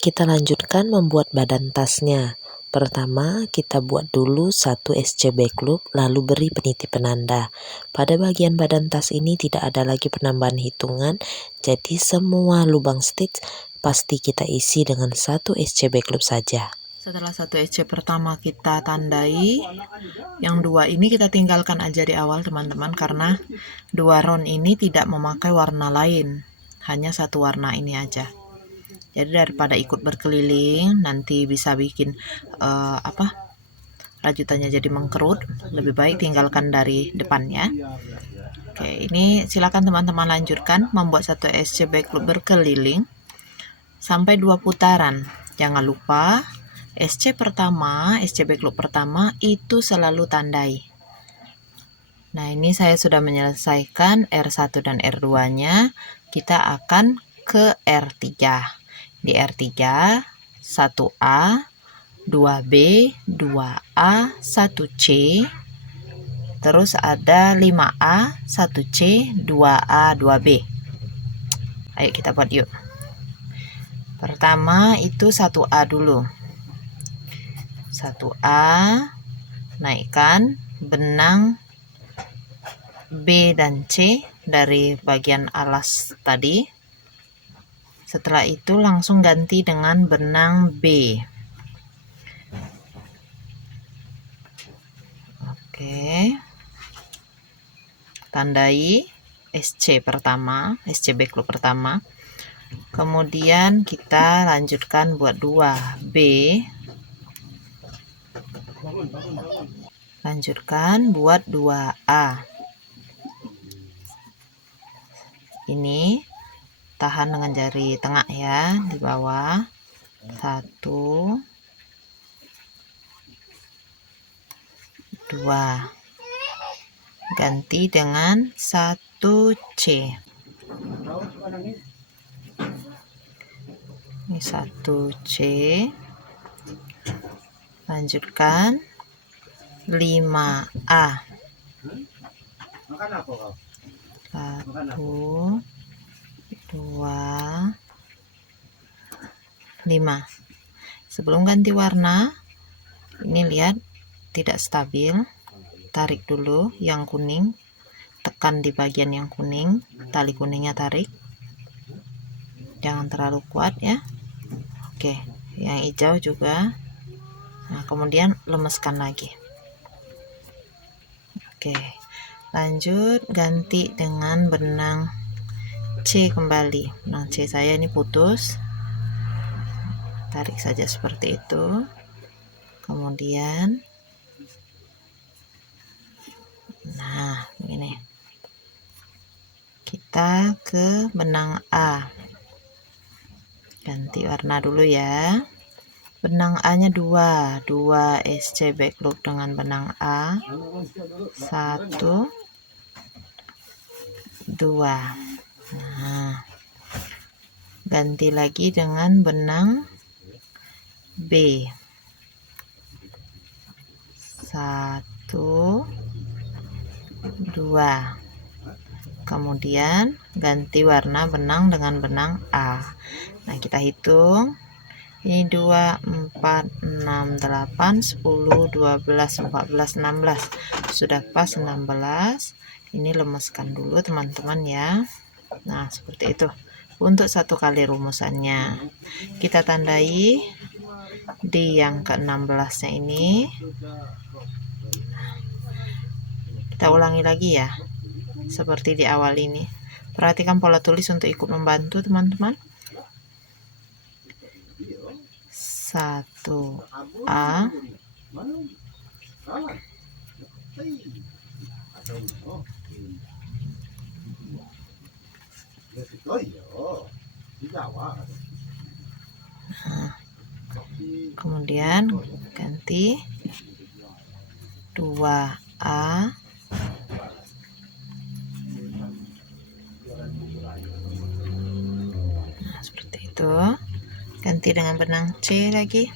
Kita lanjutkan membuat badan tasnya. Pertama, kita buat dulu satu SC backloop, lalu beri peniti penanda. Pada bagian badan tas ini tidak ada lagi penambahan hitungan, jadi semua lubang stitch pasti kita isi dengan satu SC backloop saja. Setelah satu SC pertama kita tandai, yang dua ini kita tinggalkan aja di awal teman-teman, karena dua round ini tidak memakai warna lain, hanya satu warna ini aja. Jadi daripada ikut berkeliling nanti bisa bikin rajutannya jadi mengkerut, lebih baik tinggalkan dari depannya. Oke, ini silakan teman-teman lanjutkan membuat satu SC backloop berkeliling sampai 2 putaran. Jangan lupa SC backloop pertama itu selalu tandai. Nah, ini saya sudah menyelesaikan R1 dan R2-nya. Kita akan ke R3. Di R3 1A, 2B, 2A, 1C, terus ada 5A, 1C, 2A, 2B. Ayo kita buat yuk. Pertama itu 1A dulu. 1A, naikkan benang B dan C dari bagian alas tadi. Setelah itu langsung ganti dengan benang B. Oke. Tandai SC pertama, SC backloop pertama. Kemudian kita lanjutkan buat 2B. Lanjutkan buat 2A. Ini tahan dengan jari tengah ya, di bawah. 1, 2. Ganti dengan 1C. Ini 1C. Lanjutkan 5A. 1, 2, 5. Sebelum ganti warna, ini lihat tidak stabil. Tarik dulu yang kuning, tekan di bagian yang kuning, tali kuningnya tarik, jangan terlalu kuat ya. Oke, yang hijau juga. Nah, kemudian lemeskan lagi. Oke, lanjut ganti dengan benang C kembali. Benang C saya ini putus, tarik saja seperti itu. Kemudian nah ini kita ke benang A, ganti warna dulu ya. Benang A nya 2 SC backloop dengan benang A, 1, 2. Nah, ganti lagi dengan benang B, 1, 2. Kemudian ganti warna benang dengan benang A. Nah, kita hitung. Ini 2, 4, 6, 8, 10, 12, 14, 16. Sudah pas 16. Ini lemeskan dulu teman-teman ya. Nah, seperti itu. Untuk satu kali rumusannya. Kita tandai di yang ke-16-nya ini. Kita ulangi lagi ya, seperti di awal ini. Perhatikan pola tulis untuk ikut membantu teman-teman. 1A, 2. Kemudian ganti 2A, nah seperti itu. Ganti dengan benang C lagi.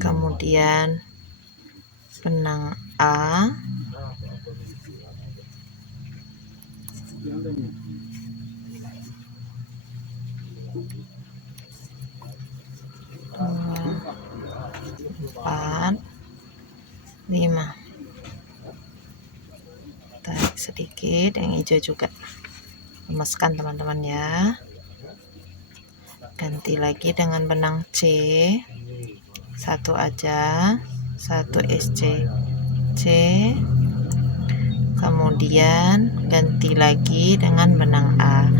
Kemudian benang A, empat, 5. Tarik sedikit, yang hijau juga lemeskan teman-teman ya. Ganti lagi dengan benang C, satu aja, 1 SC C, kemudian ganti lagi dengan benang A.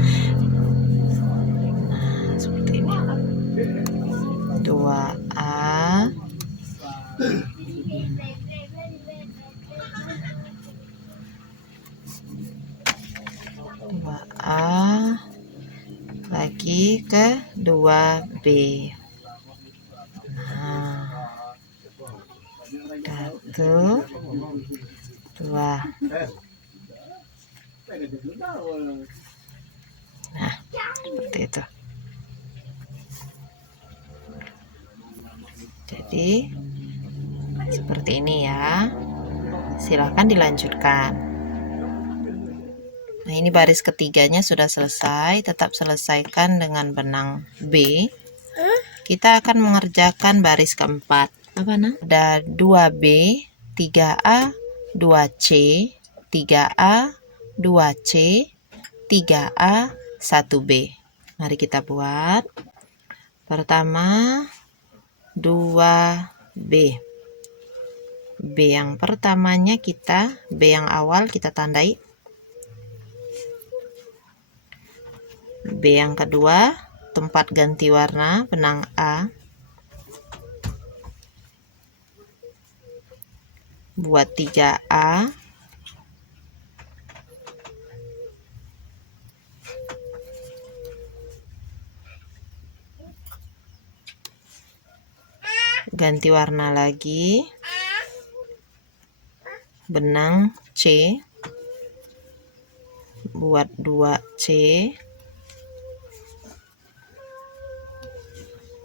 Nah, seperti ini, 2A, lagi ke 2B. Nah, 1, 2. Nah, seperti itu. Jadi seperti ini ya. Silahkan dilanjutkan. Nah, ini baris ketiganya sudah selesai. Tetap selesaikan dengan benang B. Kita akan mengerjakan baris keempat. Apa nah? Ada 2B, 3A, 2C, 3A, 2C, 3A, 1B. Mari kita buat. Pertama 2B. B yang pertamanya B yang awal kita tandai. B yang kedua, tempat ganti warna benang A. Buat 3A. Ganti warna lagi. Benang C. Buat 2C.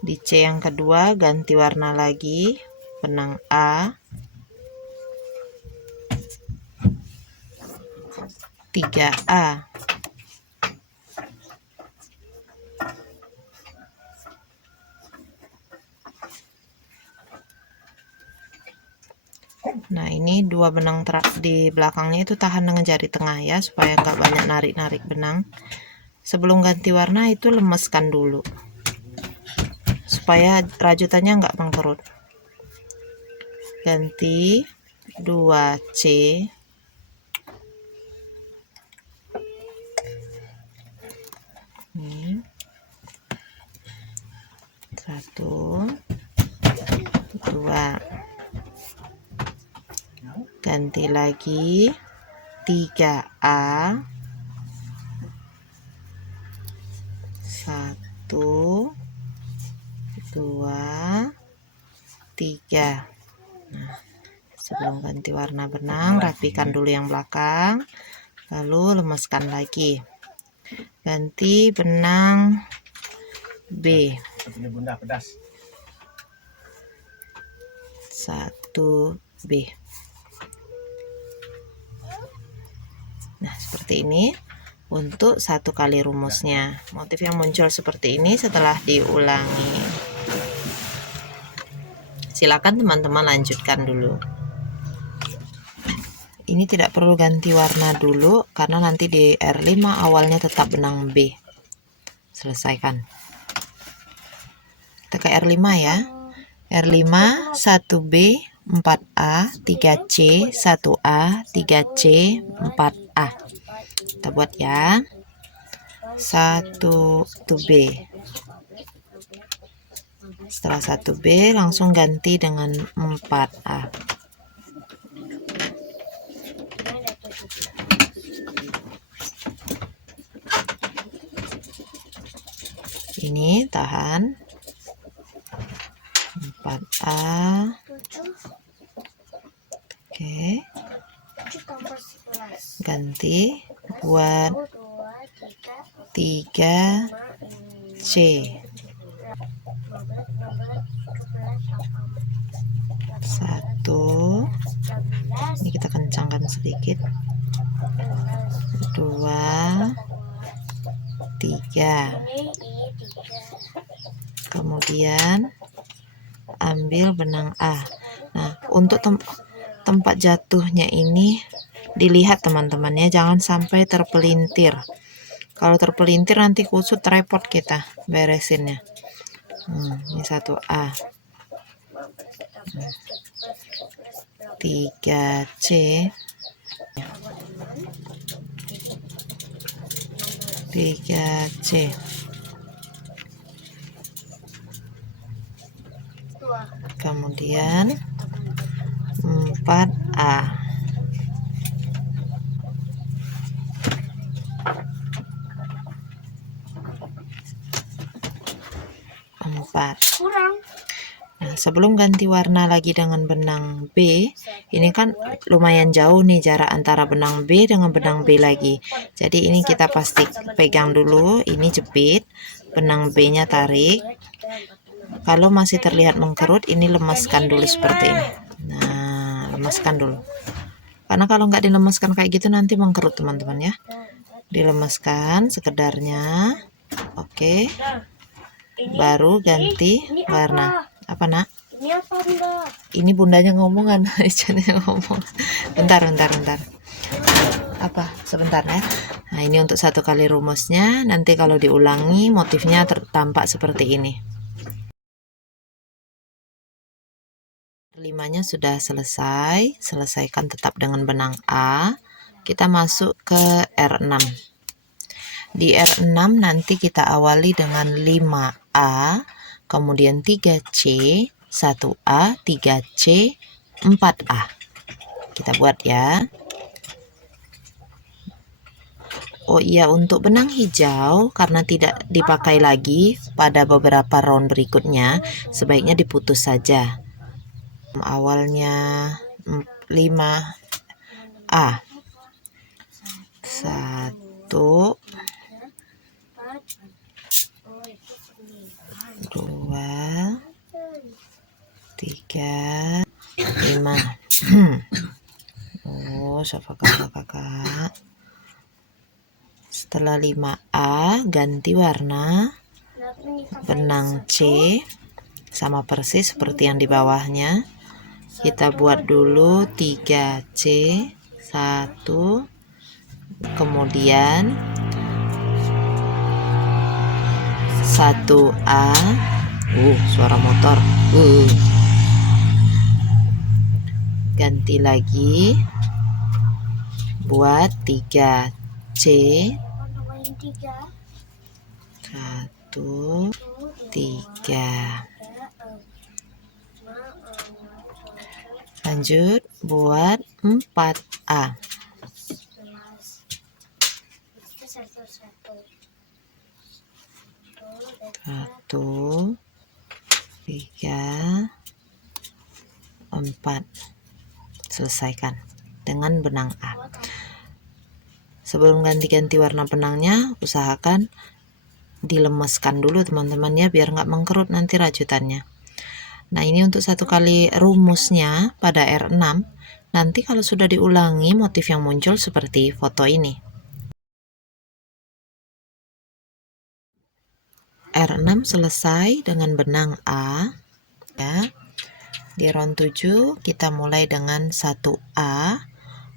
Di C yang kedua ganti warna lagi, benang A. 3A. Nah, ini 2 benang di belakangnya itu tahan dengan jari tengah ya, supaya nggak banyak narik-narik benang. Sebelum ganti warna itu lemeskan dulu, supaya rajutannya nggak mengkerut. Ganti 2C. Ini 1, 2. Ganti lagi 3A. 1, 2, 3. Nah, sebelum ganti warna benang, rapikan dulu yang belakang, lalu lemeskan lagi. Ganti benang B. 1B. Nah, seperti ini untuk 1 kali rumusnya. Motif yang muncul seperti ini setelah diulangi. Silakan teman-teman lanjutkan dulu. Ini tidak perlu ganti warna dulu karena nanti di R5 awalnya tetap benang B. Selesaikan. Kita ke R5 ya. R5 1B, 4A, 3C, 1A, 3C, 4A. Kita buat ya. 1B. Setelah 1B langsung ganti dengan 4A. Ini tahan 4A. Oke. Ganti buat 3C. 1, Ini kita kencangkan sedikit. 2, 3. Kemudian ambil benang A. Nah, untuk tempat jatuhnya ini dilihat teman-teman ya, jangan sampai terpelintir. Kalau terpelintir nanti kusut, repot kita beresinnya. Ini 1A, 3C, 3C, kemudian 4A. 4. Nah, sebelum ganti warna lagi dengan benang B, ini kan lumayan jauh nih jarak antara benang B dengan benang B lagi. Jadi ini kita pasti pegang dulu, ini jepit, benang B-nya tarik. Kalau masih terlihat mengkerut, ini lemeskan dulu seperti ini. Nah, lemeskan dulu. Karena kalau nggak dilemeskan kayak gitu nanti mengkerut teman-teman ya. Dilemeskan sekedarnya. Oke. Baru ganti warna. Apa nak? Ini apa bunda? Ini bundanya ngomongan, Icannya ngomong. Bentar. Apa? Sebentar ya. Nah, ini untuk 1 kali rumusnya. Nanti kalau diulangi motifnya tampak seperti ini. 5-nya sudah selesai. Selesaikan tetap dengan benang A. Kita masuk ke R6. Di R6 nanti kita awali dengan 5A, kemudian 3C, 1A, 3C, 4A. Kita buat ya. Oh iya, untuk benang hijau karena tidak dipakai lagi pada beberapa round berikutnya, sebaiknya diputus saja. Awalnya 5A. 1, 2, 3, 5. Oh, siapa kakak? Setelah 5A ganti warna benang C, sama persis seperti yang di bawahnya. Kita buat dulu 3C, 1, kemudian 1A. Suara motor. Ganti lagi, buat 3C, 1, 3. Lanjut buat 4A. 1, 3, 4. Selesaikan dengan benang A. Sebelum ganti-ganti warna benangnya, usahakan dilemeskan dulu teman-teman ya, biar nggak mengkerut nanti rajutannya. Nah, ini untuk 1 kali rumusnya pada R6. Nanti kalau sudah diulangi, motif yang muncul seperti foto ini. R6 selesai dengan benang A ya. Di round 7 kita mulai dengan 1A,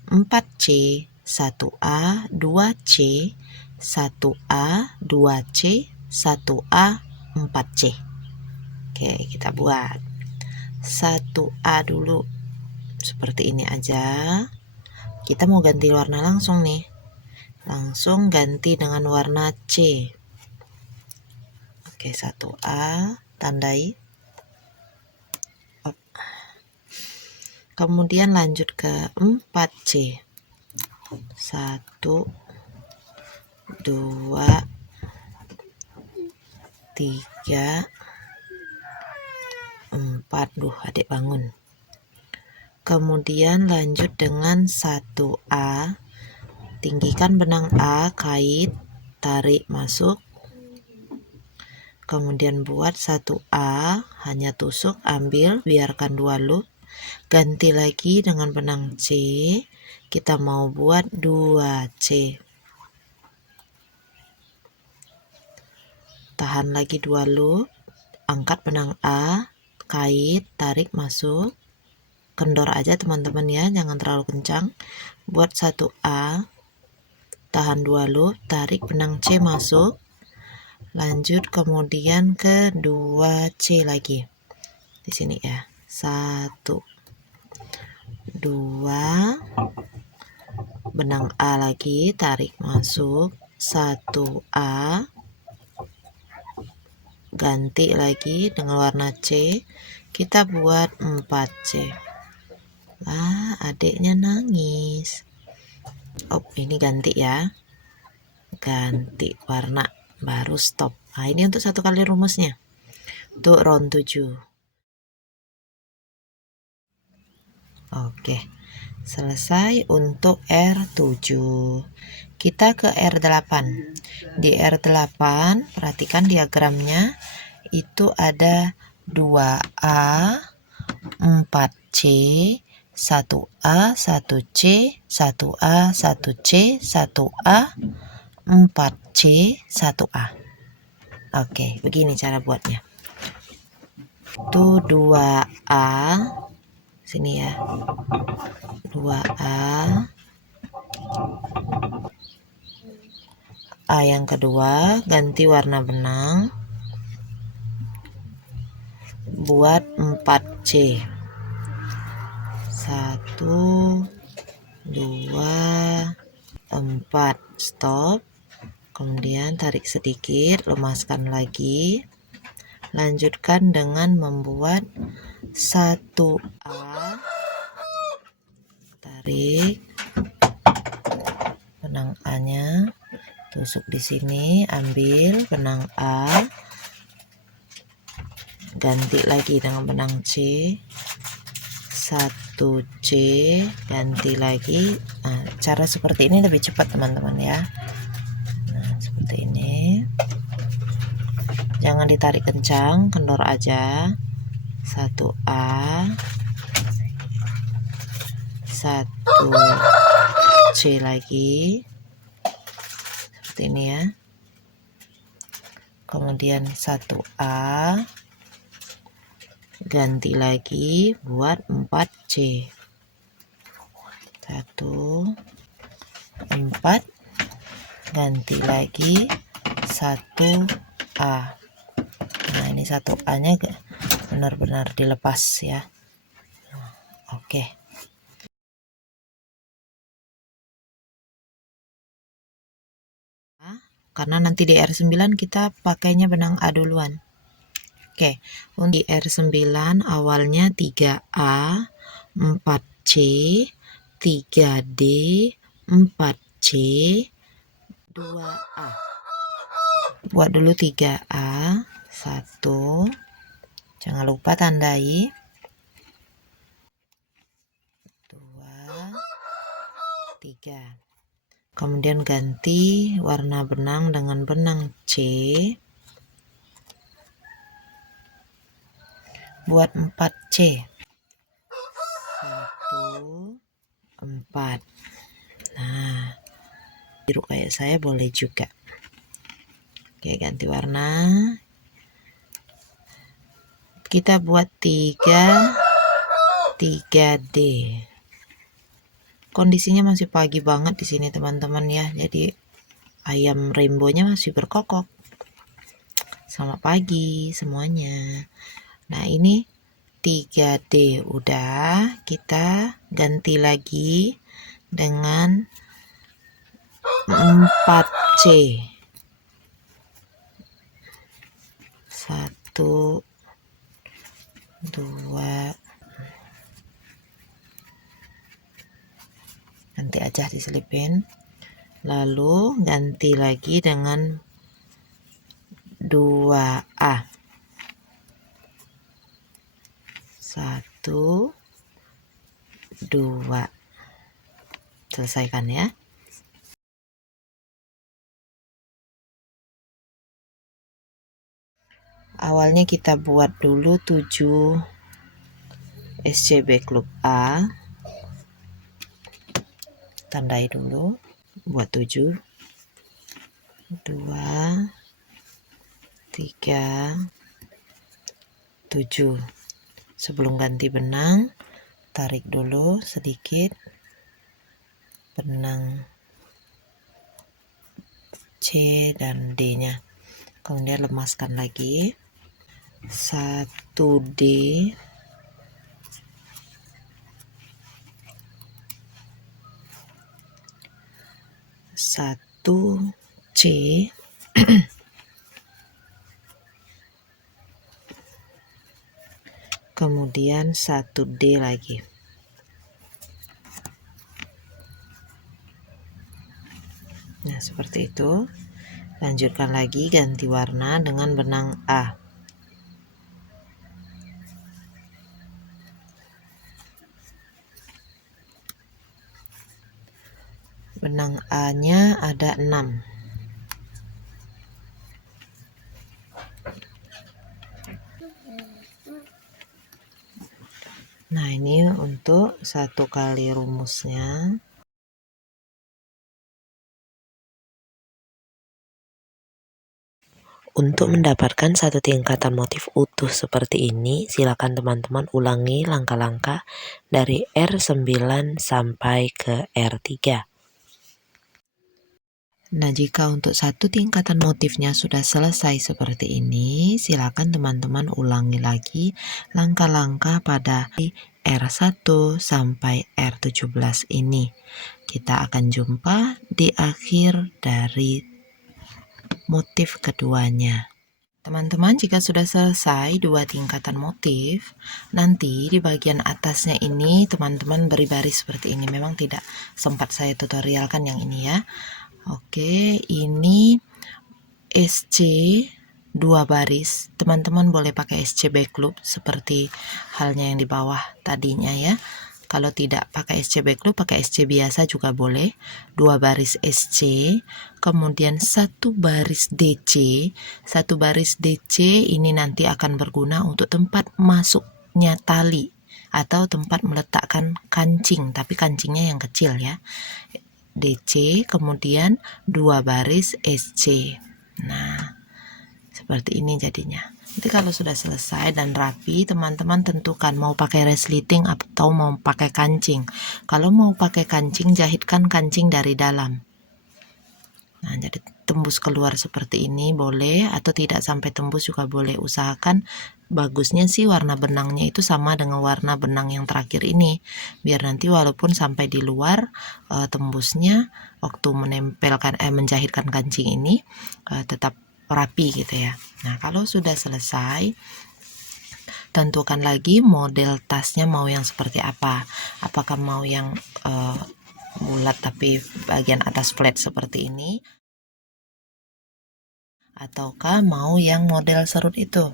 4C, 1A, 2C, 1A, 2C, 1A, 4C. Oke, kita buat 1A dulu. Seperti ini aja. Kita mau ganti warna langsung nih. Langsung ganti dengan warna C. Oke, 1A, tandai. Kemudian lanjut ke 4C. 1, 2, 3, 4. Adik bangun. Kemudian lanjut dengan 1A. Tinggikan benang A, kait, tarik masuk. Kemudian buat 1A, hanya tusuk, ambil, biarkan 2 loop. ganti lagi dengan benang C, kita mau buat 2C. Tahan lagi 2 loop, angkat benang A, kait, tarik masuk, kendor aja teman-teman ya, jangan terlalu kencang. Buat 1A, tahan 2 loop, tarik benang C masuk, lanjut kemudian ke 2C lagi di sini ya. 1 2, benang A lagi, tarik masuk, 1A, ganti lagi dengan warna C, kita buat 4C. Adiknya nangis. Ini ganti ya, ganti warna baru stop. Ini untuk 1 kali rumusnya untuk round 7. Oke, selesai untuk R7. Kita ke R8. Di R8 perhatikan diagramnya, itu ada 2A, 4C, 1A, 1C, 1A, 1C, 1A, 4C, 1A. Oke, begini cara buatnya. Itu 2A, sini ya, 2A, A yang kedua, ganti warna benang, buat 4C. 1, 2, 4, stop. Kemudian tarik sedikit, lemaskan lagi. Lanjutkan dengan membuat 1A, tarik benang A-nya, tusuk di sini, ambil benang A, ganti lagi dengan benang C, 1C, ganti lagi. Cara seperti ini lebih cepat teman-teman ya. Seperti ini, jangan ditarik kencang, kendor aja. 1A, 1C lagi, seperti ini ya. Kemudian 1A, ganti lagi buat 4C. 1, 4, ganti lagi 1A. Nah, ini 1A nya benar-benar dilepas ya. Oke. Karena nanti di R9 kita pakainya benang A duluan. Oke, untuk di R9 awalnya 3A, 4C, 3D, 4C, 2A. Buat dulu 3A, 1, jangan lupa tandai, 2, 3. Kemudian ganti warna benang dengan benang C, buat 4C. 1, 4. Nah, biru kayak saya boleh juga. Oke, ganti warna. Kita buat 3D. Kondisinya masih pagi banget di sini teman-teman ya. Jadi ayam rainbow-nya masih berkokok. Selamat pagi semuanya. Nah, ini 3D udah, kita ganti lagi dengan 4C. 1, 2, nanti aja diselipin, lalu ganti lagi dengan 2A. 1, 2, selesaikan ya. Awalnya kita buat dulu 7 SCB klub A, tandai dulu, buat 7, 2, 3, 7. Sebelum ganti benang, tarik dulu sedikit benang C dan D-nya. Kemudian lemaskan lagi. 1D, 1C, kemudian 1D lagi. Nah, seperti itu. Lanjutkan lagi, ganti warna dengan benang A. Benang A-nya ada 6. Nah, ini untuk 1 kali rumusnya. Untuk mendapatkan satu tingkatan motif utuh seperti ini, silakan teman-teman ulangi langkah-langkah dari R9 sampai ke R3. Nah, jika untuk satu tingkatan motifnya sudah selesai seperti ini, silakan teman-teman ulangi lagi langkah-langkah pada R1 sampai R17 ini. Kita akan jumpa di akhir dari motif keduanya. Teman-teman, jika sudah selesai 2 tingkatan motif, nanti di bagian atasnya ini teman-teman beri baris seperti ini. Memang tidak sempat saya tutorialkan yang ini ya. Oke, ini SC 2 baris. Teman-teman boleh pakai SC backlooop seperti halnya yang di bawah tadinya ya. Kalau tidak pakai SC backlooop, pakai SC biasa juga boleh. 2 baris SC, kemudian 1 baris DC. 1 baris DC ini nanti akan berguna untuk tempat masuknya tali atau tempat meletakkan kancing, tapi kancingnya yang kecil ya. DC, kemudian 2 baris SC. Nah, seperti ini jadinya. Nanti kalau sudah selesai dan rapi, teman-teman tentukan mau pakai resleting atau mau pakai kancing. Kalau mau pakai kancing, jahitkan kancing dari dalam. Nah, jadi tembus keluar seperti ini boleh, atau tidak sampai tembus juga boleh. Usahakan bagusnya sih warna benangnya itu sama dengan warna benang yang terakhir ini, biar nanti walaupun sampai di luar tembusnya waktu menjahitkan kancing ini tetap rapi gitu ya. Nah, kalau sudah selesai, tentukan lagi model tasnya mau yang seperti apa. Apakah mau yang bulat tapi bagian atas flat seperti ini, ataukah mau yang model serut itu.